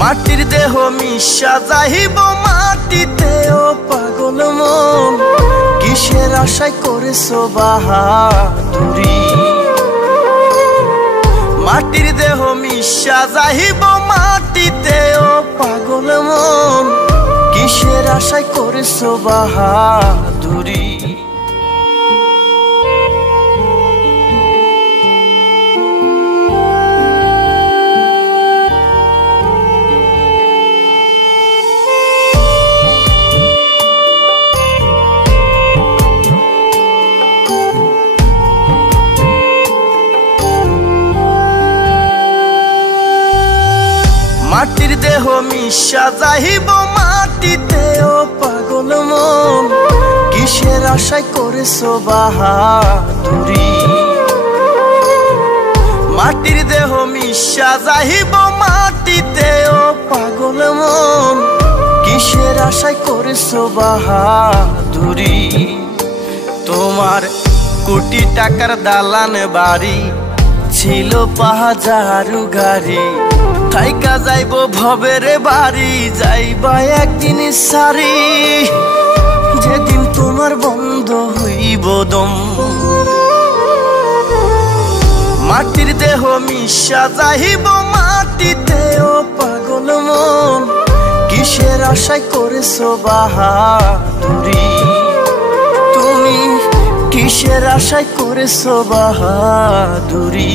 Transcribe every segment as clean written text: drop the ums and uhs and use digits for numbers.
মাটির দেহ মিশা যাইব মাটিতে ও পাগল মন, কিসের আশায় করেছো বাহাদুরি। মাটির দেহ মিশা যাইব মাটিতে ও পাগল মন, কিসের আশায় করেছো বাহাদুরি। মাটির দেহ মিশা যাইব মাটিতে ও পাগল মন, কিসের আশায় করেছো বাহাদুরি। মাটির দেহ মিশা যাইব মাটিতে ও পাগল মন, কিসের আশায় করেছো বাহাদুরি। তোমার কোটি টাকার দালান বাড়ি ছিল পাহাজারু গাড়ি, থাইকা যাইব ভবের বাড়ি যাইবা একদিন সারি, যেদিন তোমার বন্ধ হইব দম। মাটির দেহ মিশা যাইব মাটিতে ও পাগল মন, কিসের আশায় করেছো বাহাদুরি। তুমি কিসের আশায় করেছো বাহাদুরি।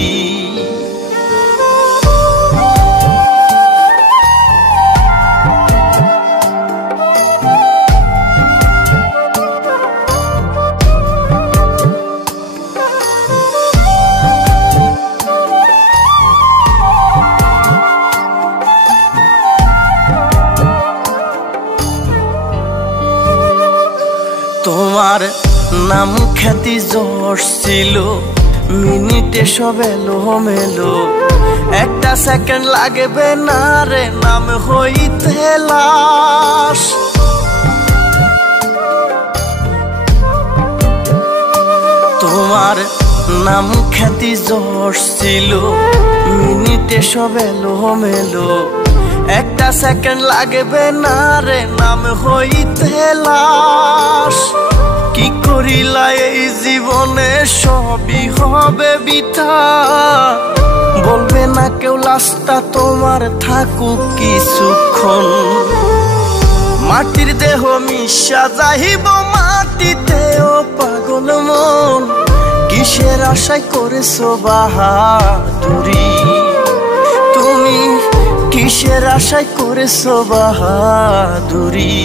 তোমার নাম খ্যাতি যশ ছিল, মিনিটে সব এলো মেলো, একটা সেকেন্ড লাগবে না রে নাম হইতে লাশ। তোমার নাম খ্যাতি যশ ছিল, মিনিটে সব এলো মেলো, একটা সেকেন্ড লাগবে না রে নাম হইতে লাশ। কি করিলা এই জীবনে সবই হবে বৃথা, বলবে না কেউ লাশটা তোমার থাকুক কিছুক্ষণ। মাটির দেহ মিশা যাইব মাটিতে ও পাগল মন, কিসের আশায় করেছো বাহাদুরি। তুমি কিসের আশায় করেছো বাহাদুরি।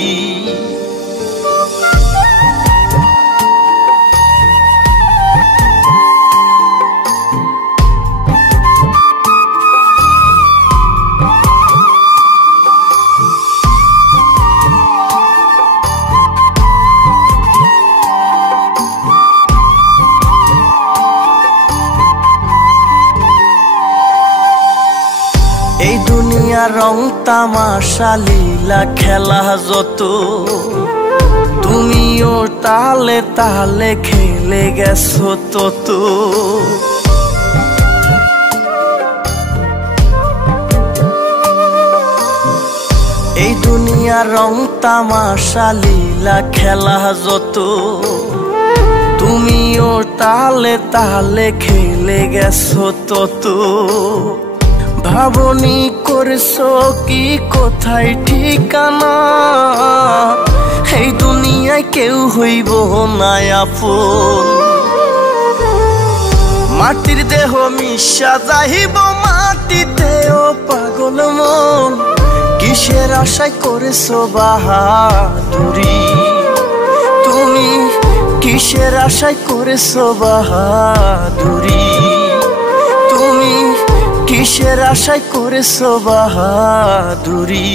এই দুনিয়া রং তামাশা লীলা খেলা যত, তুমিও তালে তালে খেলে গেছো তত। এই দুনিয়া রং তামাশা লীলা খেলা যত, তুমিও তালে তালে খেলে গেছো তত। ভাবনি করছো কি কোথায় ঠিকানা, এই দুনিয়ায় কেউ হইব না আপন। মাটির দেহ মিশা যাইব মাটিতে ও পাগল মন, কিসের আশায় করেছো বাহাদুরি। তুমি কিসের আশায় করেছো বাহাদুরি। তুমি কিসের আশায় করেছো বাহাদুরি।